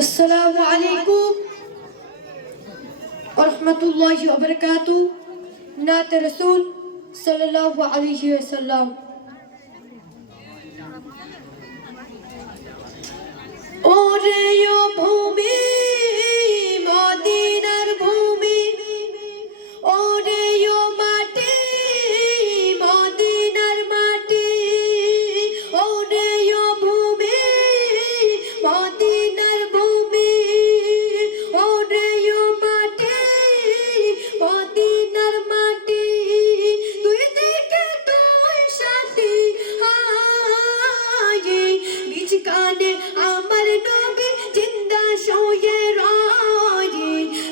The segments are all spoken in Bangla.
अस्सलामु अलैकुम व रहमतुल्लाहि व बरकातुहू। नात रसूल सल्लल्लाहु अलैहि वसल्लम। ओरे यो भूमि मदीनार भूमि, ओरे यो माटी मदीनार माटी, ओरे यो भूमि मदीनार भूमि, ओरे यो माटी मदीनाর মাটি। দুই দিকে দুই সাথী হায়, বিচকানে আমার নবী জিন্দা শুয়ে রয়,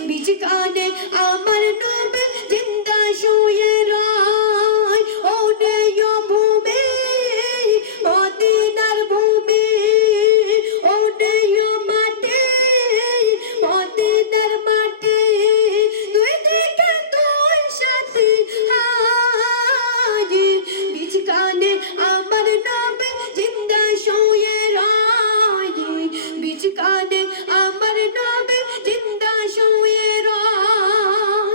বিচকানে আমার নবী জিন্দা শুয়ে রয়। ওরে ও ভূমি মদিনার ভূমি, ওরে ও মাটি মদিনার মাটি। দুই দিকে দুই সাথী হায়, বিচকানে আমার নবী জিন্দা শুয়ে রয়, বিচকানে আমার নবী জিন্দা শুয়ে রয়।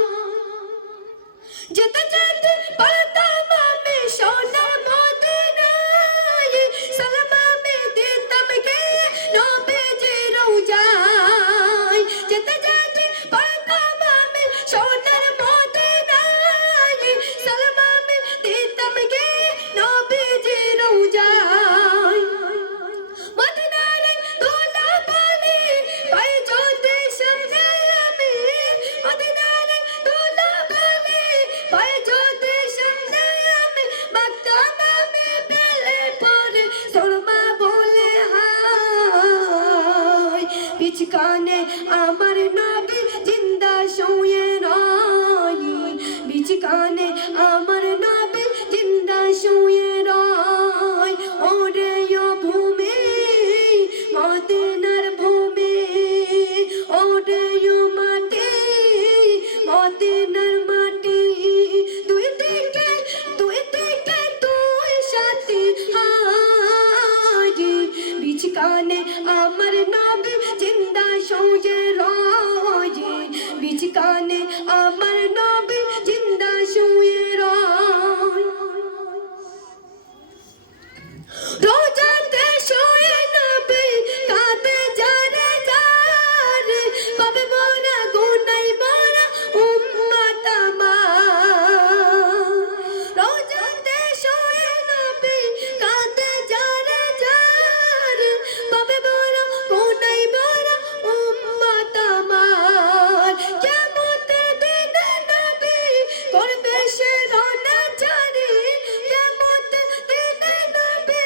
যেতে যেতে পারতাম আমি সোনার মদিনায়, সালাম আমি দিতাম গিয়ে নবীজির রওজায়। যেতে যেতে পারতাম আমি সোনার মদিনায়, সালাম আমি দিতাম গিয়ে নবীজির রওজায়। মদিনার দোলা পানি পাই যদি সামনে আমি, মদিনার দোলা পানি পাই যদি সামনে আমি, মাকতাম আমি পেলে পরে সুরমা বলে হায়। বিচকানে আমার নবী জিন্দা শুয়ে রয়, বিচকানে আমার নবী জিন্দা শুয়ে রয়। ওরে ও ভূমি মদিনার ভূমি, ওরে ও মাটি মদিনার মাটি। দুই দিকে দুই সাথী হায়, বিচকানে আমার নবী জিন্দা শুয়ে রয়, বিচকানে আমার নবী জিন্দা শুয়ে রয়। রোজাতে শুয়ে নবী কাঁদে যারে যারে, পাবে মোরা গুনাই মোরা উম্মত আমার। রোজাতে শুয়ে নবী কাঁদে যারে যারে, পাবে মোরা গুনাই মোরা উম্মত আমার। কিয়ামতের দিনে নবী করবে সে রওনা জারি, কিয়ামতের দিনে নবী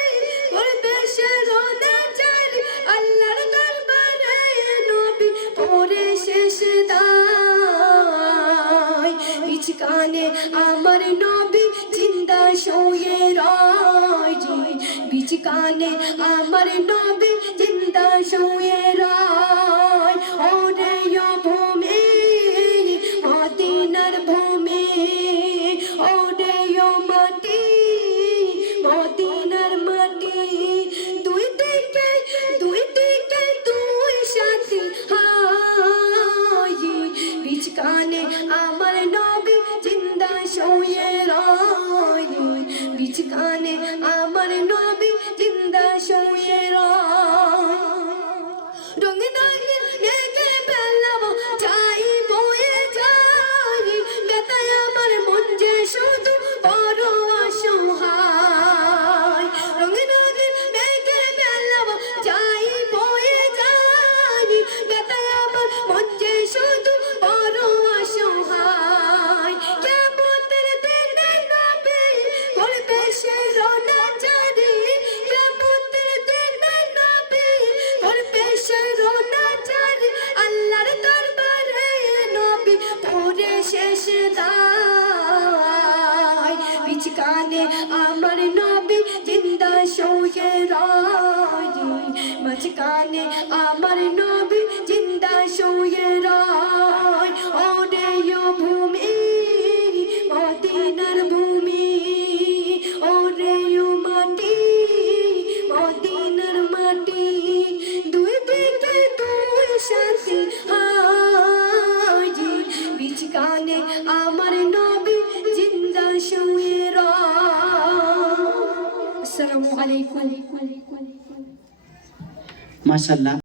করবে সে রওনা জারি। আল্লাহর দরবারে নবী পড়ে শেষ দায়, বিচকানে আমার নবী জিন্দা শুয়ে রয়, বিচকানে আমার নবী জিন্দা শুয়ে রয়। ওরে ও ভূমি মদিনার ভূমি, ওরে ও মাটি মদিনার মাটি। দুই দিকে দুই সাথী হায়, বিচকানে আমার নবী জিন্দা শুয়ে রয়, বিচকানে আমার নবী জিন্দা শুয়ে রয়। আসসালামু আলাইকুম। মাশাআল্লাহ।